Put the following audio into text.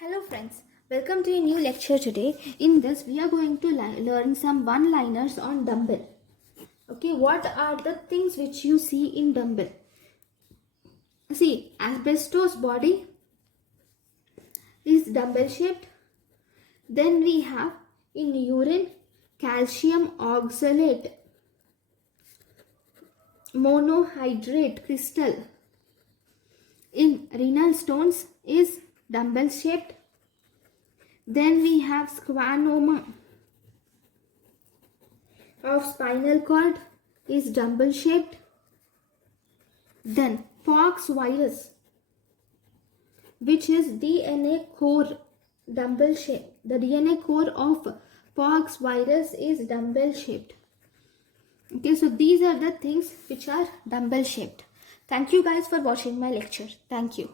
Hello friends, welcome to a new lecture today. In this we are going to learn some one-liners on dumbbell. Okay, what are the things which you see in dumbbell? See, asbestos body is dumbbell shaped. Then we have in urine calcium oxalate monohydrate crystal. In renal stones is dumbbell shaped. Then we have schwannoma of spinal cord is dumbbell shaped. Then pox virus, which is DNA core, dumbbell shaped. The DNA core of pox virus is dumbbell shaped. Okay, so these are the things which are dumbbell shaped. Thank you guys for watching my lecture. Thank you.